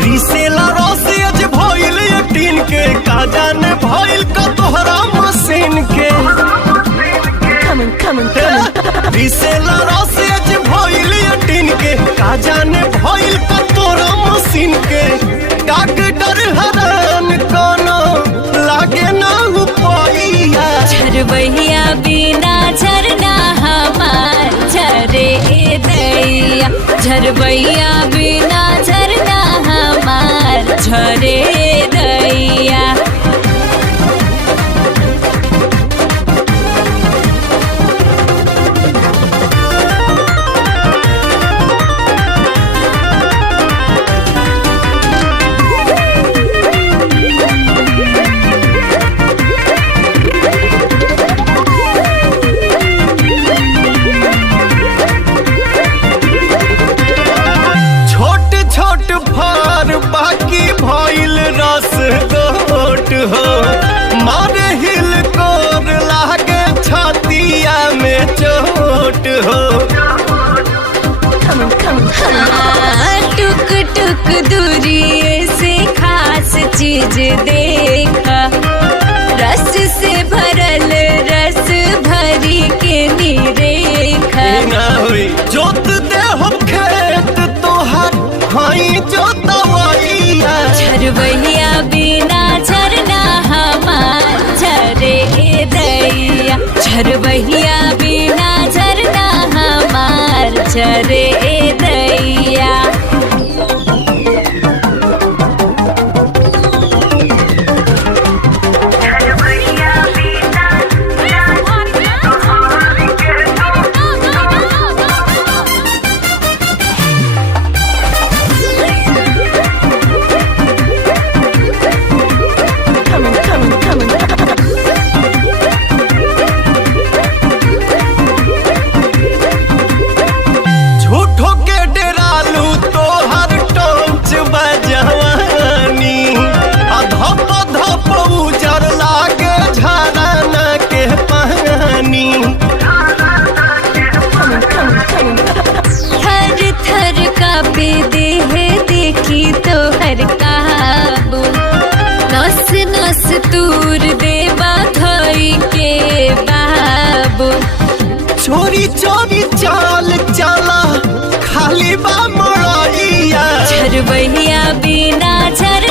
रिसेला rashes भइल tin के का जाने भइल का तोहरा मशीन के रिसेला रसेज भइल टीन के का जाने भइल का तोहरा मशीन के डॉक्टर हरान कोनो लागे ना उपाइया झरबहिया बिना झरना हमार झरे दैया झरबहिया बिना झरना हमार झरे दैया भइल रस गोट हो मारे हिल कोर लागे छातिया में चोट हो टुक टुक दूरी से खास चीज देखा रस से भरल रस भरी के निरेखा ना होई जोत दे हम खेत तोहर हई जोतवैया झरबहिया बिना झरना हमार झरे दैया झरबहिया बिना झरना हमार झरे दैया नस तूर देवा धई के बाबू चोरी चोरी चाल चला खाली बा मोड़ैया झरबहिया बिना झर